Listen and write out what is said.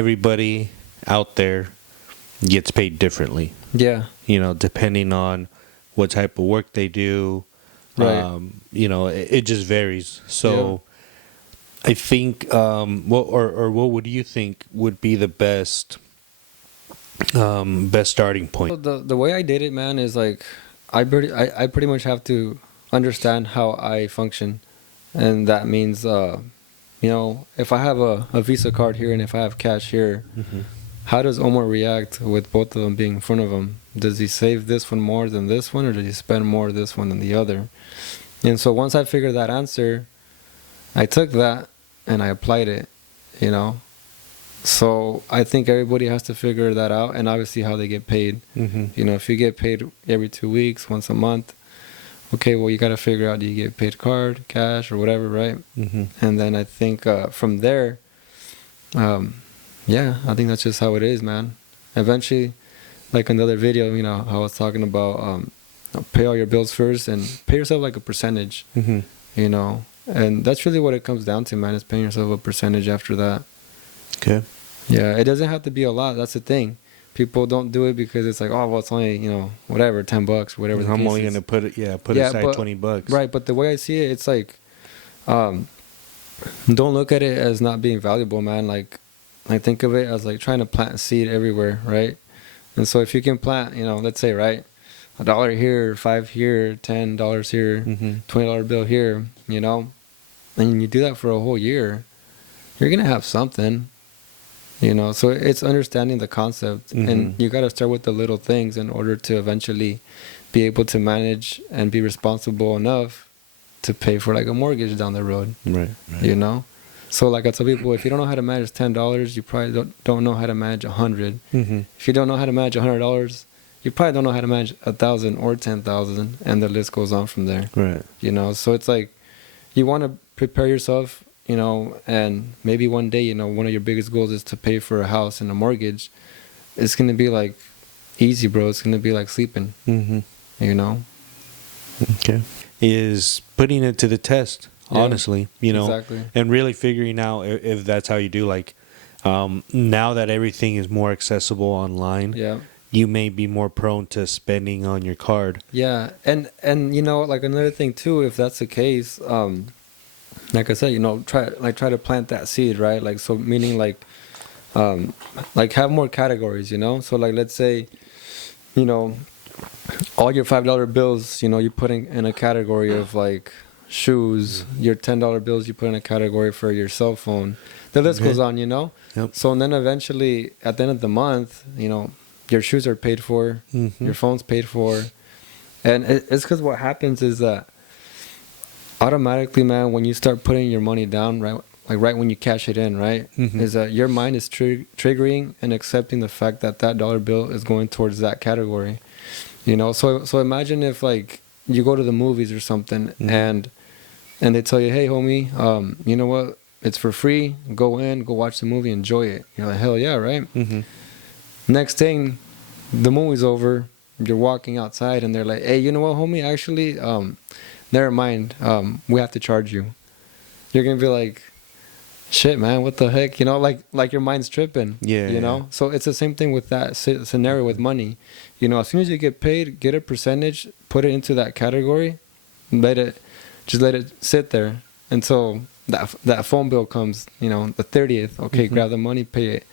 everybody out there gets paid differently. Yeah. Depending on what type of work they do. Right. It just varies. So I think, what would you think would be the best starting point? So the way I did it, man, is like I pretty much have to understand how I function, and that means if I have a Visa card here and if I have cash here, how does Omar react with both of them being in front of him? Does he save this one more than this one, or does he spend more this one than the other? And so once I figured that answer, I took that and I applied it, So I think everybody has to figure that out, and obviously how they get paid. If you get paid every 2 weeks, once a month, okay, well, you got to figure out, do you get paid card, cash, or whatever, right? And then I think from there, I think that's just how it is, man. Eventually, like another video, I was talking about pay all your bills first and pay yourself like a percentage, and that's really what it comes down to, man, is paying yourself a percentage after that. Okay. Yeah, it doesn't have to be a lot. That's the thing. People don't do it because it's like, oh, well, it's only, whatever, $10, whatever. I'm only going to put aside $20. Right, but the way I see it, it's like, don't look at it as not being valuable, man. Like, I think of it as like trying to plant a seed everywhere, right? And so if you can plant, let's say, right, $1 here, $5 here, $10 here, $20 bill here, and you do that for a whole year, you're going to have something, So it's understanding the concept, and you got to start with the little things in order to eventually be able to manage and be responsible enough to pay for like a mortgage down the road, right. So like I tell people, if you don't know how to manage $10, you probably don't know how to manage $100. If you don't know how to manage $100, you probably don't know how to manage 1,000 or 10,000, and the list goes on from there. Right. So it's like you want to prepare yourself, and maybe one day, one of your biggest goals is to pay for a house and a mortgage. It's gonna be like easy, bro. It's gonna be like sleeping. Okay. Is putting it to the test. Honestly, exactly. And really figuring out if that's how you do, like, now that everything is more accessible online, you may be more prone to spending on your card. Yeah. And like another thing too, if that's the case, like I said, try to plant that seed, right? Like, so meaning like have more categories, So like, let's say, all your $5 bills, you put in a category of like shoes. Your $10 bills you put in a category for your cell phone. The list goes on, Yep. So and then eventually at the end of the month, your shoes are paid for, your phone's paid for, and it's because what happens is that automatically, man, when you start putting your money down, right, like right when you cash it in, right, is that your mind is triggering and accepting the fact that dollar bill is going towards that category, So imagine if like you go to the movies or something, and they tell you, hey, homie, you know what? It's for free. Go in, go watch the movie, enjoy it. You're like, hell yeah, right? Next thing, the movie's over. You're walking outside, and they're like, hey, you know what, homie? Actually, never mind. We have to charge you. You're gonna be like, shit, man, what the heck? Like your mind's tripping. Yeah. So it's the same thing with that scenario with money. As soon as you get paid, get a percentage, put it into that category, just let it sit there until that phone bill comes, the 30th. Okay, grab the money, pay it.